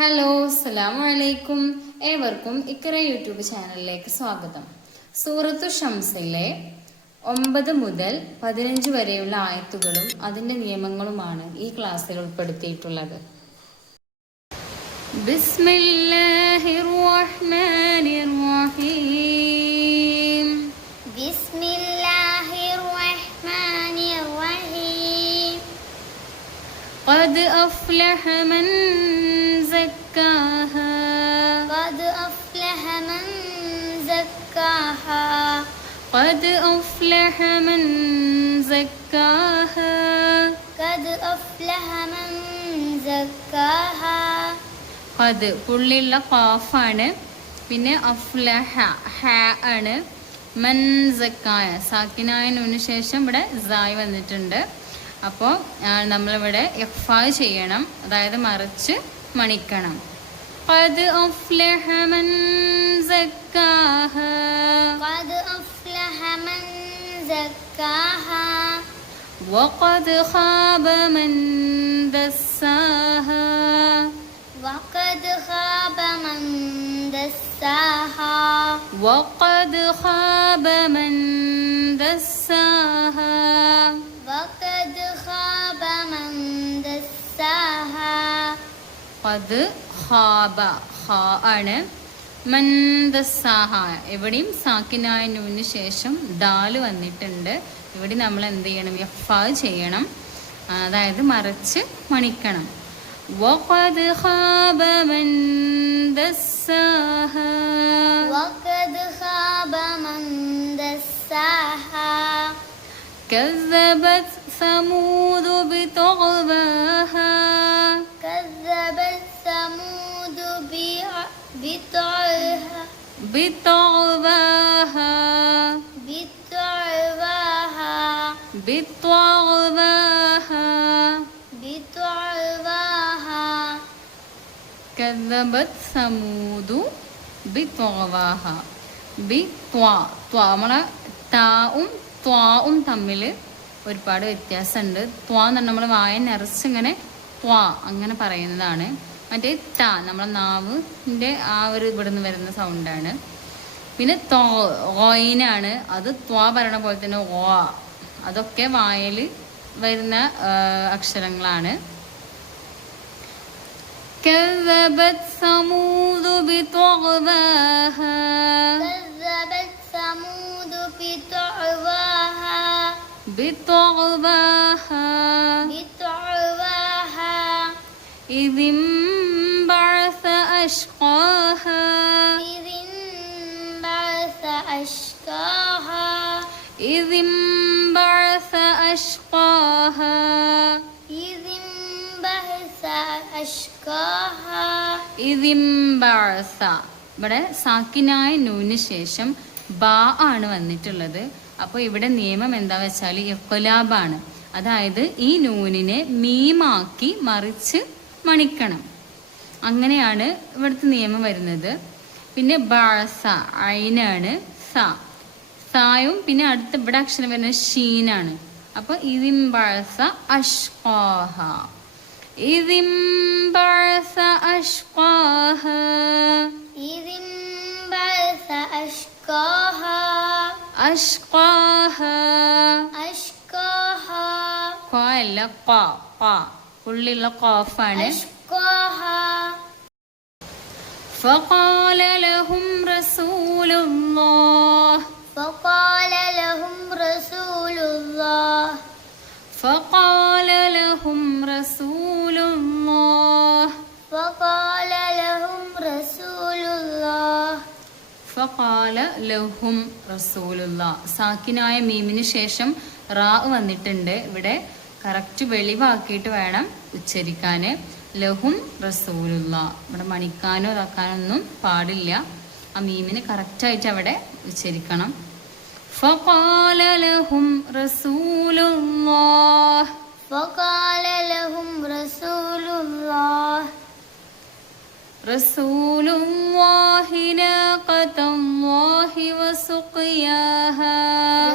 Hello, അസ്സലാമു അലൈക്കും. ഏവർക്കും ഇക്ര യൂട്യൂബ് ചാനലിലേക്ക് സ്വാഗതം. സൂറത്തു ഷംസിലെ 9 മുതൽ 15 വരെയുള്ള ആയത്തുകളും അതിന്റെ നിയമങ്ങളുമാണ് ഈ ക്ലാസ്സിൽ ഉൾപ്പെടുത്തിയിട്ടുള്ളത്. ബിസ്മില്ലാഹിർ റഹ്മാനിർ റഹീം. ബിസ്മില്ലാഹിർ റഹ്മാനിർ റഹീം. ഖദ് അഫ്ലഹ മൻ സക്കാഹാ. ഖദ് അഫ്ലഹ മൻ സക്കാഹാ. ഖദ് അഫ്ലഹ മൻ സക്കാഹാ. ഖദ് അഫ്ലഹ മൻ സക്കാഹാ. ഖദ് പുള്ളിയുള്ള ഖാഫാണ്. പിന്നെ അഫ്ലഹ ഹ ആണ്. മൻ സക്കായ സാക്കിനായ നൂന് ശേഷം ഇവിടെ സായ് വന്നിട്ടുണ്ട്. അപ്പോൾ നമ്മളിവിടെ ഇഖ്ഫാ ചെയ്യണം, അതായത് മറിച്ച് മണിക്കണം. ഖദ് അഫ്ലഹ മൻ സക്കാഹാ. ഖദ് അഫ്ലഹ മൻ സക്കാഹാ. വഖദ് ഖാബ മൻ ദസ്സാഹാ. വഖദ് ഖാബ മൻ ദസ്സാഹാ. വഖദ് ഖാബ മൻ ദസ്സാഹാ. വഖദ് ഖാബ മൻ ദസ്സാഹാ. ഖദ് ഖാബ ഖാ ആണ്. മൻ ദസ്സാഹ എവിടെയും സാക്കിനായ നൂന് ശേഷം ദാല് വന്നിട്ടുണ്ട്. ഇവിടെ നമ്മൾ എന്ത് ചെയ്യണം? ഇഖ്ഫാ ചെയ്യണം, അതായത് മറിച്ച് മണിക്കണം. വഖദ് ഖാബ മൻ ദസ്സാഹാ. വഖദ് ഖാബ മൻ ദസ്സാഹാ. കസ്സബത് സമൂദ് ബിതഗ്വാഹാ. കസ്സബത് സമൂദ് ബിതഗ്വാഹാ. ബിതഗ്വാഹാ. ബിതഗ്വാഹാ. ബിതഗ്വാഹാ. ബിതഗ്വാഹാ. കസ്സബത് സമൂദു ബിതഗ്വാഹ. ബിത്വാ ത്വാ നമ്മളെ താവും ത്വാവും തമ്മിൽ ഒരുപാട് വ്യത്യാസമുണ്ട്. ത്വാ എന്ന് പറഞ്ഞാൽ നമ്മൾ വായ നിറച്ചിങ്ങനെ ത്വാ അങ്ങനെ പറയുന്നതാണ്. മറ്റേ ത നമ്മളെ നാവിൻ്റെ ആ ഒരു ഇവിടുന്ന് വരുന്ന സൗണ്ടാണ്. പിന്നെ ഓയിനാണ്, അത് ത്വാ പറയണ പോലെ തന്നെ ഓ, അതൊക്കെ വായൽ വരുന്ന അക്ഷരങ്ങളാണ്. كذبت ثمود بطغواها. كذبت ثمود بطغواها. بطغواها. بطغواها. إذ انبعث أشقاها. إذ انبعث أشقاها. إذ انبعث أشقاها. إذ انبعث أشقاها. إذ انبعث ഇവിടെ സാക്കിനായ നൂന് ശേഷം ബാ ആണ് വന്നിട്ടുള്ളത്. അപ്പോൾ ഇവിടെ നിയമം എന്താ വെച്ചാൽ ഇഖ്ലാബാണ്, അതായത് ഈ നൂനിനെ മീമാക്കി മറിച്ച് മണിക്കണം. അങ്ങനെയാണ് ഇവിടുത്തെ നിയമം വരുന്നത്. പിന്നെ ബഅസ ഐനാണ്, സായും പിന്നെ അടുത്ത ഇവിടെ അക്ഷരം വരുന്നത് ഷീനാണ്. അപ്പൊ ഇതിംബഅസ അഷ്ഖാഹ. ഇതിംബഅസ അഷ്ഖാഹ. ഇതിംബഅസ അഷ്ഖാഹ. അഷ്ഖാഹ. അഷ്ഖാഹ. ഖ അല്ല ഖ, പുള്ളിയുള്ള ഖാഫാണ്. അഷ്ഖാഹ. فقال لهم رسول الله. فقال لهم رسول الله. فقال لهم رسول الله. فقال لهم رسول الله. فقال لهم رسول الله. സാക്കിനായ മീമിന് ശേഷം റാ വന്നിട്ടുണ്ട്. ഇവിടെ കറക്റ്റ് വെളിവാക്കിയിട്ട് വേണം ഉച്ചരിക്കാന്. ലഹും റസൂലുള്ള, ഇവിടെ മണിക്കാനോ ഇതാക്കാനോ ഒന്നും പാടില്ല. ആ മീമിന് കറക്റ്റായിട്ട് അവിടെ ഉച്ചരിക്കണം. فقال لهم رسول الله. فقال لهم رسول الله. رسول الله ناقة الله وسقياها.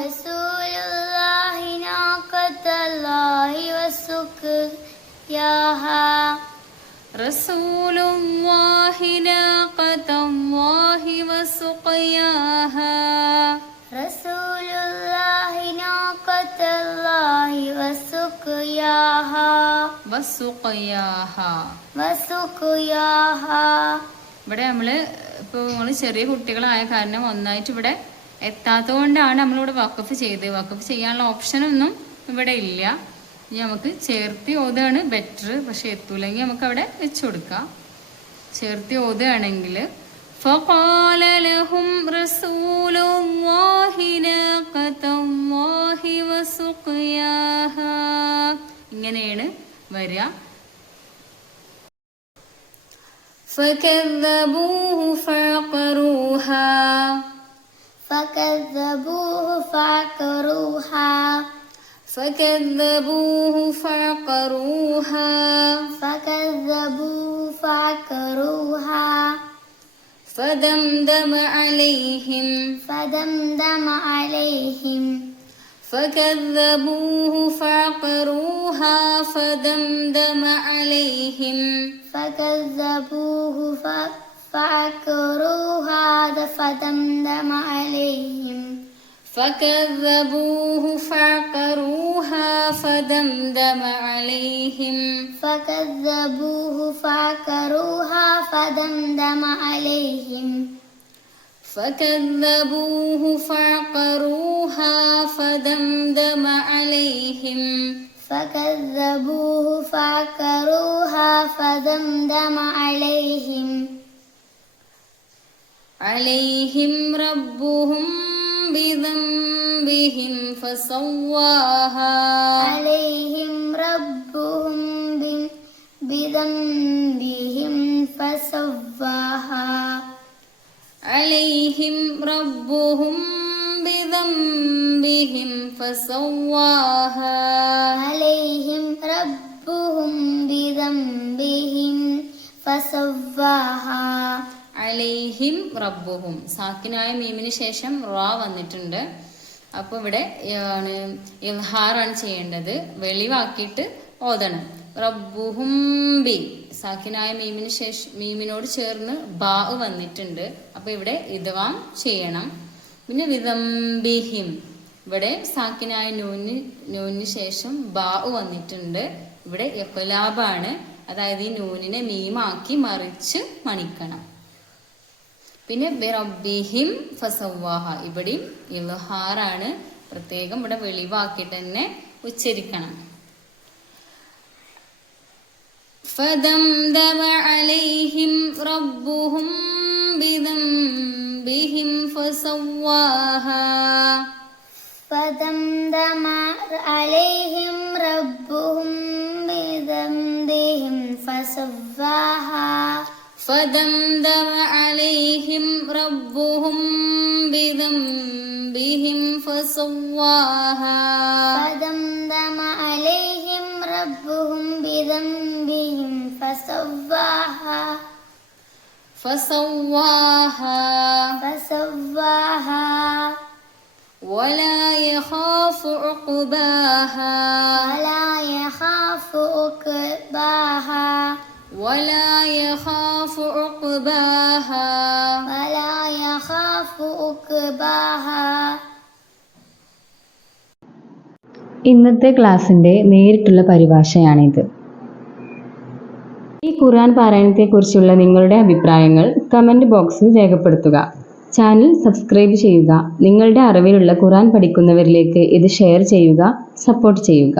رسول الله ناقة الله وسقياها. റസൂലുള്ളാഹി നാഖത്തല്ലാഹി വസുഖയാഹാ റസൂലുള്ളാഹി നാഖത്തല്ലാഹി വസുഖയാഹാ വസുഖയാഹാ. ഇവിടെ നമ്മള് ഇപ്പോൾ നമ്മൾ ചെറിയ കുട്ടികളായ കാരണം ഒന്നായിട്ട് ഇവിടെ എത്താത്തത് കൊണ്ടാണ് നമ്മളിവിടെ വഖഫ് ചെയ്തത്. വഖഫ് ചെയ്യാനുള്ള ഓപ്ഷനൊന്നും ഇവിടെ ഇല്ല. ഇനി നമുക്ക് ചേർത്തി ഓതുകയാണ് ബെറ്റർ. പക്ഷെ എത്തൂലെങ്കിൽ നമുക്ക് അവിടെ വെച്ച് കൊടുക്കാം. ചേർത്തി ഓതുകയാണെങ്കിൽ فقال لهم رسول الله ناقة الله وسقياها ഇങ്ങനെയാണ് വരിക. فكذبوه فعقروها فكذبوه فعقروها فكذبوه فعقروها فكذبوه فعقروها فدمدم عليهم فدمدم عليهم فكذبوه فعقروها فدمدم عليهم فكذبوه فعقروها فدمدم عليهم فكذبوه فعقروها فدمدم عليهم فكذبوه فعقروها فدمدم عليهم فكذبوه فعقروها فدمدم عليهم فكذبوه فعقروها فدمدم عليهم عليهم ربهم بذنبهم فسواها عليهم ربهم بذنبهم فسواها عليهم ربهم بذنبهم فسواها عليهم ربهم بذنبهم فسواها അലൈഹിം റബ്ബുഹും സാക്കിനായ മീമിന് ശേഷം റാ വന്നിട്ടുണ്ട്. അപ്പോൾ ഇവിടെ ഇൽഹാറാണ് ചെയ്യേണ്ടത്. വെളിവാക്കിയിട്ട് ഓതണം. റബ്ബുഹും ബി സാക്കിനായ മീമിന് ശേഷം മീമിനോട് ചേർന്ന് ബാ വന്നിട്ടുണ്ട്. അപ്പോൾ ഇവിടെ ഇദ്ഗാം ചെയ്യണം. പിന്നെ വിദംബിഹിം ഇവിടെ സാക്കിനായ നൂനിന് ശേഷം ബാ വന്നിട്ടുണ്ട്. ഇവിടെ ഇഖ്ലാബാണ്. അതായത് ഈ നൂനിനെ മീമാക്കി മറിച്ച് മണിക്കണം. പിന്നെ ബിറബ്ബിഹിം ഫസവ്വാഹ ഇവിടെയും ഇൽഹാറാണ്. പ്രത്യേകം ഇവിടെ വെളിവാക്കിയിട്ട് തന്നെ ഉച്ചരിക്കണം. ഫദംദമ അലൈഹിം റബ്ബുഹും ബിദംബിഹിം ഫസവ്വാഹ فدمدم عليهم ربهم بذنبهم فسواها فدمدم عليهم ربهم بذنبهم فسواها فدمدم عليهم ربهم بذنبهم فسواها فسواها ولا يخاف عقباها ولا يخاف عقباها ولا يخاف عقباها ولا يخاف عقباها. ഇന്നത്തെ ക്ലാസ്സിന്റെ നേരിട്ടുള്ള പരിഭാഷയാണിത്. ഈ ഖുർആൻ പാരായണത്തെക്കുറിച്ചുള്ള നിങ്ങളുടെ അഭിപ്രായങ്ങൾ കമന്റ് ബോക്സിൽ രേഖപ്പെടുത്തുക. ചാനൽ സബ്സ്ക്രൈബ് ചെയ്യുക. നിങ്ങളുടെ അറിവിലുള്ള ഖുർആൻ പഠിക്കുന്നവരിലേക്ക് ഇത് ഷെയർ ചെയ്യുക, സപ്പോർട്ട് ചെയ്യുക.